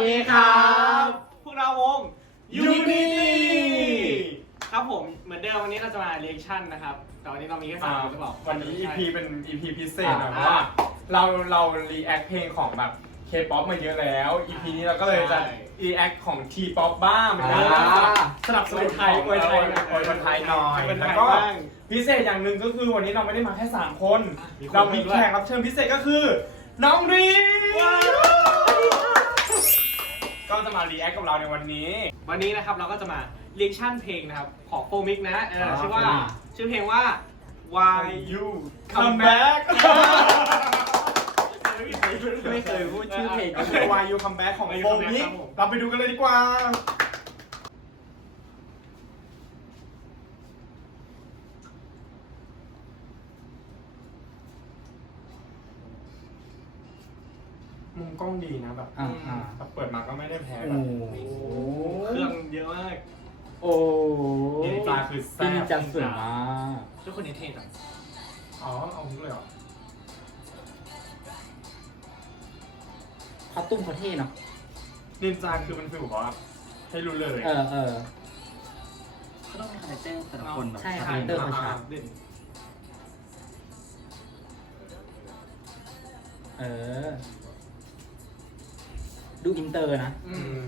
ดีครับ พวกเราวง Unity ครับผมเหมือนเดิมวันนี้เราจะมาเรียกชั่นนะครับ แต่วันนี้เรามีแค่สามคนหรือเปล่าวันนี้ EP เป็น EP พิเศษหน่อยเพอ่าราะว่าเราเรารีแอคเพลงของแบบ K-POP มาเยอะแล้ว EP นี้เราก็เลยจะใช่รีแอคของ T-POP บ้างเป็นอ่าสนับสนุนไทยอวยไทยหน่อยอวยคนไทยหน่อยเป็นไทแล้วยก็บ้าง พิเศษอย่างหนึ่งก็คือวันนี้เราไม่ได้มาแค่ 3 คนมีคนเรามีด้วยแขกรับเชิญพิเศษก็คือ น้องรี ก็จะมารีแอคกับเราในวันนี้ วันนี้นะครับเราก็จะมาเรียกชั่นเพลงนะครับ ของโฟมิกนะเออครับชื่อว่าผมชื่อเพลงว่า Why You Come Come Back Back ไม่เคยพูดชื่อเพลงก็คือ Why You Come Back ของ Why You โฟ Come Back มิครับผม เราไปดูกันเลยดีกว่า กล้องดีนะแบบอ่าอ่าแบบเปิดมาก็ไม่ได้แพ้โอ้แบบโหเครื่องเยอะมากโอ้เอตาคือแซ่พี่บจังสวยมากทุกคนนี้เท่จังอ๋อเอาทุกเลยเหรอเขาตุ้มเขาเท่เนาะนินจาคือมันฟีลแบบว่าให้รู้เลยเออเออก็ต้องมีคาแรคเตอร์แต่ละคนแบบใช่ชัดคาแรคเตอร์เขาชัดเด่นเออ ดูอินเตอร์นะ อือืมม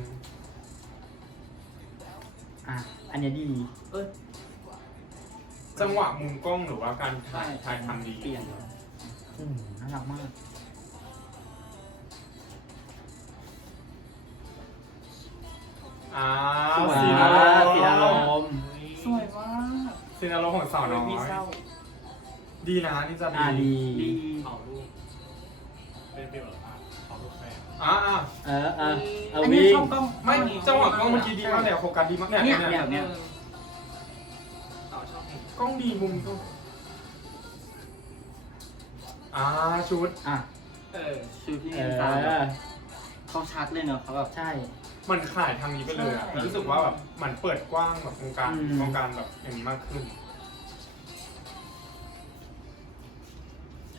อะ อันเนี้ยดีเออจังหวะมุมกล้องหรือว่าการถ่ายถ่ายทำดีเปลี่ยนอืมน่ารักมาก อ้าสววยซีมานารกสีอารมณ์ สวยมากซีนารมณ์ของสาวน้อพี่ยเศร้าดีนะนี่จะอ่าดี ดีเผาลูกเป็นฟีลแบบว่าเผาลูกแฟน อ่าอ่าเออเออเอาอันนี้วิ่ง ชอบกล้องไม่จังหวะกล้องเมื่อกี้ดีมากเลยอะโฟกัสดีมากเนี่ยเนี่ยเนี่ยเนี่ยต่อชอบเพลงกล้องดีมุมก็อ่าชุด อะเออชื่อพี่เอนินจาแบบอเขาชัดเลยเนอะเขาแบบ ใช่ มันขายทางนี้ไปเลยอะใช่แล้วรู้สึกว่าแบบมันเปิดกว้างแบบวงการอืม วงการแบบอย่างนี้มากขึ้น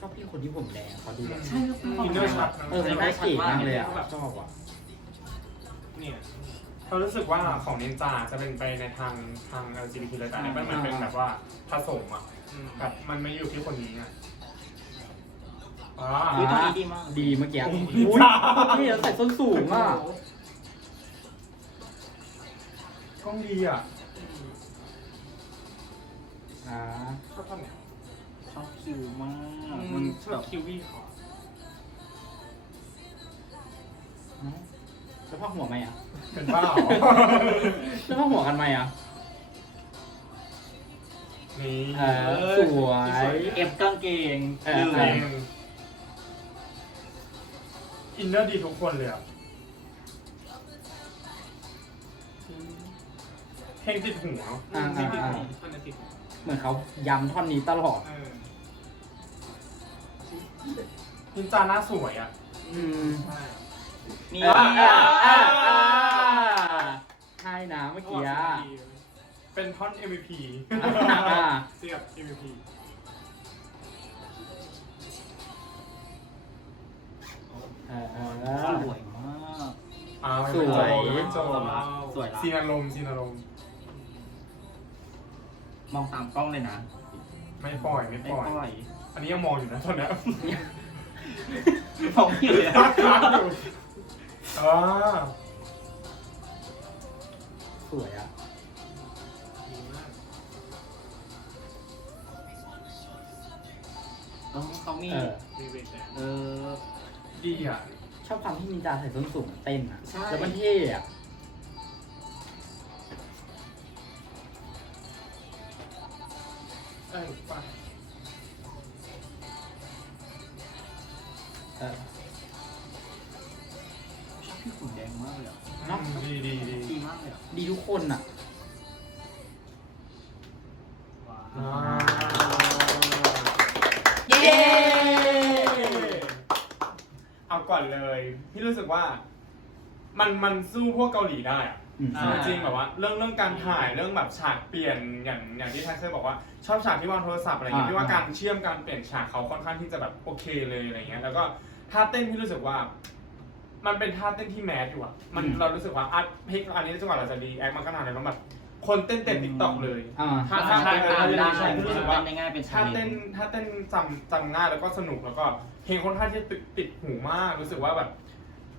อบพี่คนที่ผมแดงเขาดูแบบใช่ก็คืออินเนอร์ชัดนะเออมันได้เก๋มากเลยอะชอบอะเนี่ยเขารู้สึกว่าของนินจาจะเป็นไปในทางทาง LGBT เลยแต่อันนี้มันเหมือนเป็นแบบว่าผสมอะอืมแบบมันไม่อยู่ที่คนนี้อะอ่าอุ๊ยตรงนี้ดีมากดีเมื่อกี้โอ้อุ้โหยนี่เราใส่ส้นสูงอะกล้องดีอะอ่าชอบท่อนไหน ชอบคิวมากมัมันนชแบอบบคิววี่เขาแล้วพ่อหัวไหมอะ เป็นเปล่าแล้วพ่อหัวกันไหมอะ นี่เออสวย เอฟกางเกงเออลืเพลมงอินเนอร์ดีทุกคนเลยอะ เพลงติดหูเนาะอ่าที่อ่าติดอ่าท่อนนั้นติด เหมือนเขาย้ำท่อนนี้ตลอด เออนินจาหน้าสวยอะอืมใช่ นี่อ่าอ่าอ่าอ่า ใช่นะเมื่อกี้อะเป็นท่อน MVP อ่าเสียบ MVP เออเอสอ วยมากอ่าสวยเป็นโจว้าวสวยละ ซีนอารมณ์ซีนอารมณ์ มองตามกล้องเลยนะไม่ปล่อยไม่ไม่ปล่อยปล่อยอันนี้ยังมองอยู่นะตอนเนี้ยมองไม่เลยรักรักอยู่อ่าสวยอะดีมากเออเขามีเออรีเวทแดนเออ ดีอะ ชอบความที่นินจาใส่ส้นสูงเต้นอะ ใช่ แล้วมันเท่อะ เอ้ยไปเออชอบพี่ขุนแดงมากเลยอะเนาะดีดีดีดีมากเลยอะดีทุกคนอะว้าอ่าวเย้ เอาก่อนเลย พี่รู้สึกว่า มันมันสู้พวกเกาหลีได้อะ อืมจริงๆแบบว่าเรื่องเรื่องการถ่ายเรื่องแบบฉากเปลี่ยนอย่างอย่างที่แท็กเซอร์บอกว่าชอบฉากที่วางโทรศัพท์อะไรเงี้ยอ่าพี่ว่าการเชื่อมการเปลี่ยนฉากเขาค่อนข้างที่จะแบบโอเคเลยอะไรเงี้ยแล้วก็ท่าเต้นพี่รู้สึกว่า มันเป็นท่าเต้นที่แมสอยู่อะมันอืม เรารู้สึกว่าอะเพลงอันนี้จังหวะเราจะดีแอคมันก็นานเลยมันแบบคนเต้นเต้นติ๊กต็อกเลย อ่า ถ้าถ้าถ้าทำเป็นตามเออได้ใช่รู้สึกว่าเป็นง่ายๆเป็นถ้าชาเลเต้นนถ้าเต้นจำจำง่ายแล้วก็สนุกแล้วก็เพลงค่อนข้างที่ติดติดหูมากรู้สึกว่าแบบ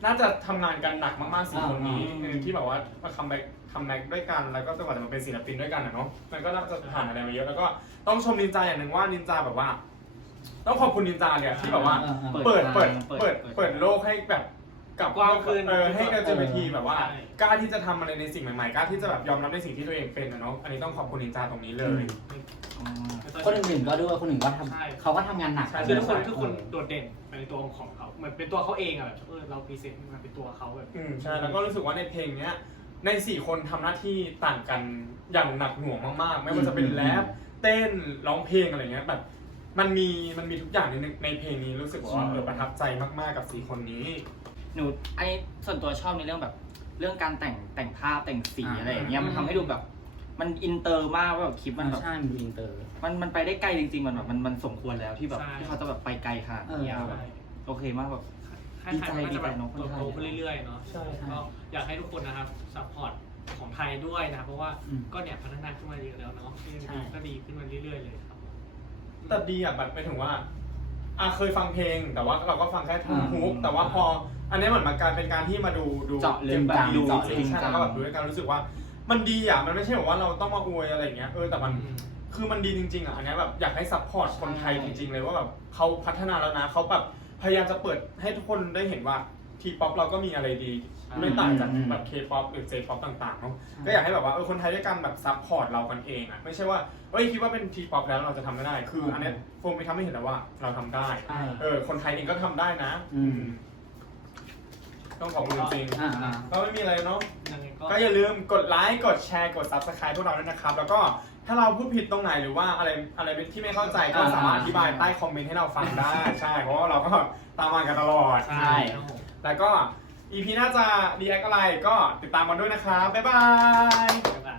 น่าจะทำงานกันหนักมากๆสี่คนนี้อ่า เออที่แบบว่ามาคัมแบ็คคัมแบ็คด้วยกัน แล้วก็จังหวะจะมาเป็นศิลปินด้วยกันอะเนาะมันก็น่าจะผ่านอะไรมาเยอะแล้วก็ต้องชมนินจาอย่างหนึ่งว่านินจาแบบว่า ต้องขอบคุณนินจาเนี่ยที่แบบว่าอ่าอ่าเปิดเปิดเปิดเปิดเปิดเปิดโลกให้แบบ กับกว้างขึ้น เออให้ LGBT เออแบบว่าใช่กล้าที่จะทำอะไรในสิ่งใหม่ๆ กล้าที่จะแบบยอมรับในสิ่งที่ตัวเองเป็นอะเนาะ อันนี้ต้องขอบคุณนินจาตรงนี้เลยอ๋อคนอื่นๆก็ด้วยคนอื่นก็ทใช่ำเขาก็ทำงานหนักใช่ คือทุกคนทุกคนโดดเด่นในตัวของเขาเหมือนเป็นตัวเขาเองอะแบบเออเราพรีเซนต์มาเป็นตัวเขาแบบ อืมใช่ แล้วก็รู้สึกว่าในเพลงเนี้ย ในสี่คนทำหน้าที่ต่างกันอย่างหนักหน่วงมากๆ ไม่ว่าจะเป็นแรปเต้น ร้องเพลงอะไรเงี้ย แบบ มันมี มันมีทุกอย่างในในเพลงนี้รู้สึกว่าเออประทับใจมากๆ กับสี่คนนี้ หนูไอ้ส่วนตัวชอบในเรื่องแบบ เรื่องการแต่งแต่งภาพแต่งสีอะไรอย่างเงี้ยมันทำให้ดูแบบ มันอินเตอร์มากว่าแบบคลิปมันแบบ ใช่มันดูอินเตอร์ มันมันไปได้ไกลจริงๆ มันแบบมันมันสมควรแล้วที่แบบใช่ ที่เขาจะแบบไปไกลขนาดนี้อะเออ แบบโอเคมากแบบ ค่ายไทยมันก็จะแบบดีใจเนอะคนไทยโตขึ้นเรื่อยๆเนาะใช่ใช่ ก็อยากให้ทุกคนนะครับซัพพอร์ตของไทยด้วยนะครับเพราะว่าอืมก็เนี่ยพัฒนาขึ้นมาเยอะแล้วเนาะใช่ ก็ดีขึ้นมาเรื่อยๆเลยครับ แต่ดีอะแบบไปถึงว่า อะเคยฟังเพลง แต่ว่าเราก็ฟังแค่ท่อนอ่าฮุกแต่ว่าพออันนี้เหมือนมาการเป็นการที่มาดูดูเจาะลึกแบบดูดูเจาะจลึริกงใช่แล้วก็แบบดูด้วยกันรู้สึกว่า มันดีอะมันไม่ใช่แบบว่าเราต้องมาอวยอะไรอย่างเงี้ยเออแต่มันอืมคือมันดีจริงๆอะอันเนี้ยแบบอยากให้ซัพพอร์ตคนไทยใช่จริง ๆ เลยว่าแบบเขาพัฒนาแล้วนะเขาแบบพยายามจะเปิดให้ทุกคนได้เห็นว่า ทีป๊อปเราก็มีอะไรดี ไม่ต่างจากแบบเคป๊อปหรือเจป๊อปต่างๆเนาะก็อยากให้แบบว่าเออคนไทยด้วยกันแบบซัพพอร์ตเรากันเองอะไม่ใช่ว่าเฮ้ยคิดว่าเป็นทีป๊อปแล้วเราจะทำไม่ได้ คืออันเนี้ยโฟมไปทำให้เห็นแล้วว่าเราทำได้ใช่ เออคนไทยเองก็ทำได้นะ อืม ต้องขอบคุณจริงอ่าอ่าๆก็ไม่มีอะไรเนาะ ยังไงก็ก็อย่าลืมกดไลค์กดแชร์กด subscribe พวกเราด้วยนะครับ แล้วก็ถ้าเราพูดผิดตรงไหนหรือว่าอะไรอะไรที่ไม่เข้าใจก็อ่า สามารถอธิบายใต้คอมเมนต์ให้เราฟังได้ ใช่เพราะว่าเราก็ตามมากันตลอด ใช่ ครับผม แล้วก็ EP น่าจะดีแอคอะไรก็ติดตามกันด้วยนะครับ บ๊ายบายบ๊ายบาย